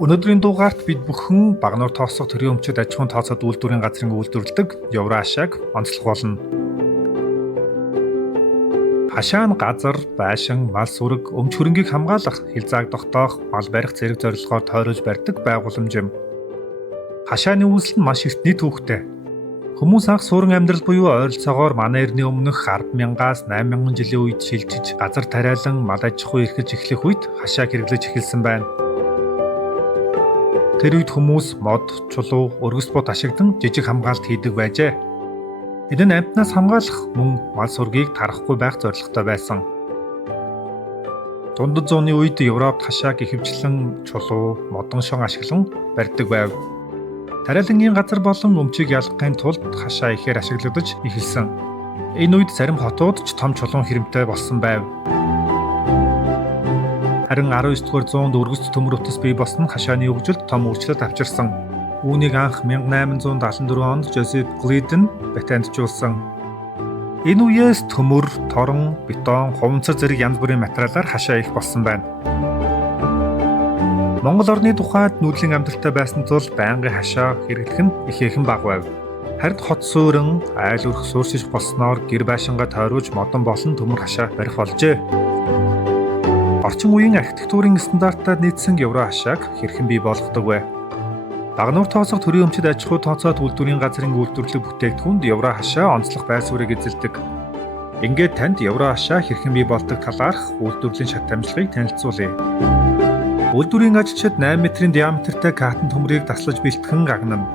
Өнөөдрийн дугаарт бид бүхэн Багнуур тооцоо төрийн өмчөд аж ахуйн тооцоод үйлдвэрийн газрын үйлдвэрлэдэг Евроашааг онцлох болно. Хашаа нь газар, байшин, мал сүрэг, өмч хөрөнгийг хамгаалах, хил зааг тогтоох, мал барих зэрэг зорилгоор тойруулж барьдаг байгууламж юм. Хашааны үүсэл нь маш эртний түүхтэй. Хүмүүс анх суурин амьдрал буюу ойролцоогоор манай эртний өмнөх 10,000-аас 8,000 жилийн үед шилжиж, газар тариалан мал аж ахуй эрхэлж эхлэх үед хашааг хэрэглэж эхэлсэн байна. Тэр үед хүмүүс мод, чулуу, өргөс бот ашигладан жижиг хамгаалалт хийдэг байжээ. Энэ нь амьтнаас хамгаалах мөн мал сүргийг тарахгүй байх зорилготой байсан. Дундад зууны үед Европт хашааг ихэвчлэн чулуу, модон шон ашиглан барьдаг байв. Тариалангийн газар болон өмчийг ялгахын тулд хашаа ихээр ашиглагдаж эхэлсэн. Энэ үед зарим хотууд ч том чулуун хэрэмтэй болсон байв. Харин 19-р зуунд өргөс төмөр утас бий болсон хашааны хөгжилд том өөрчлөлт авчирсан. Үүнийг анх 1874 онд Жозеф Глиден патентжуулсан. Энэ үеэс төмөр, торон, бетон, хуванцар зэрэг янз бүрийн материалаар хашаа их болсон байна. Монгол орны тухайд нүүдлийн амьдралтай байсан тул байнгын хашаа хэрэглэх нь ихээхэн бага байв. Харин хот суурин, айл өрх сууршиж болсноор гэр байшингаа тойруулж модон болон төмөр хашаа барих болжээ. Орчин үеийн архитектурын стандартад нийцсэн Евро хашааг хэрхэн бий болгодог вэ? Багнуур тооцох төрийн өмчөд аж ахуй тооцоод үйлдвэрийн газрын үйлдвэрлэх бүтээгдэхүүнд Евро хашаа онцлог байр суурийг эзэлдэг. Ингээд танд Евро хашаа хэрхэн бий болдог талаарх үйлдвэрлэлийн шат амжилтыг танилцуулъя. Үйлдвэрийн ажилчид 8 метрийн диаметртэй катан төмрийг таслаж бэлтгэн гагнана.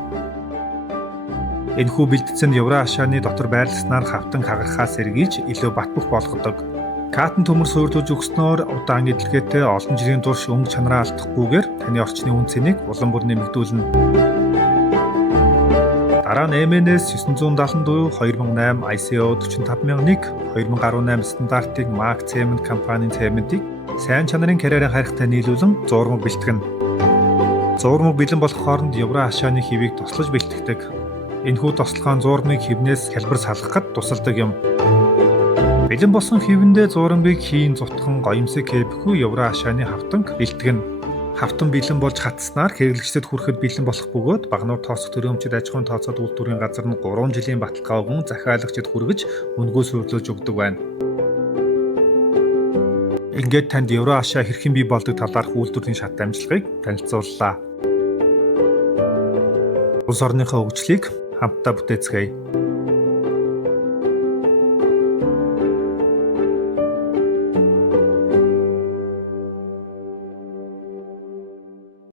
Энэхүү бэлтгэсэн Евро хашааны дотор байрласнаар хавтан хагарахаас сэргийж илүү батбөх болгодог. Катан төмөр суурьлуулж өгснөөр удаан эдлэгээтэй олон жилийн турш өнгө чанараа алдахгүйгээр таны орчны үн цэнийг улам бүр нэмэгдүүлнэ. Дараа нь MNS 974, 2008 ISO 45001, 2018 стандартыг Mark Cement компанийн цементийг сайн чанарын карьерийн харихтай нийлүүлэн зурмаг бэлтгэнэ. Зурмаг бэлэн болох хооронд Евро хашааны хивийг тослож бэлтгэдэг. Энэхүү тослохын зурмыг хивнээс хялбар салгахад тусалдаг юм. Бэлэн болсон хивэндээ зурамгийг хийн зутхан гоёмсог кэбхүү Евро хашааны хавтанг бэлтгэнэ. Хавтан бэлэн болж хатснаар хэрэглэгчдэд хүрэхэд бэлэн болох бөгөөд Багнуур тооцох төрийн өмчөд аж ахуйн тооцоод үйлдвэрийн газар нь 3 жилийн баталгаа өгөн захиалагчид хүргэж үнгөө суурьлуулж өгдөг байна. Ингээд танд Евро хашаа хэрхэн бий болдог талаарх үйлдвэрийн шат амжилтыг танилцууллаа. Улс орныхоо хөгжлийг хамтдаа бүтээцгээе.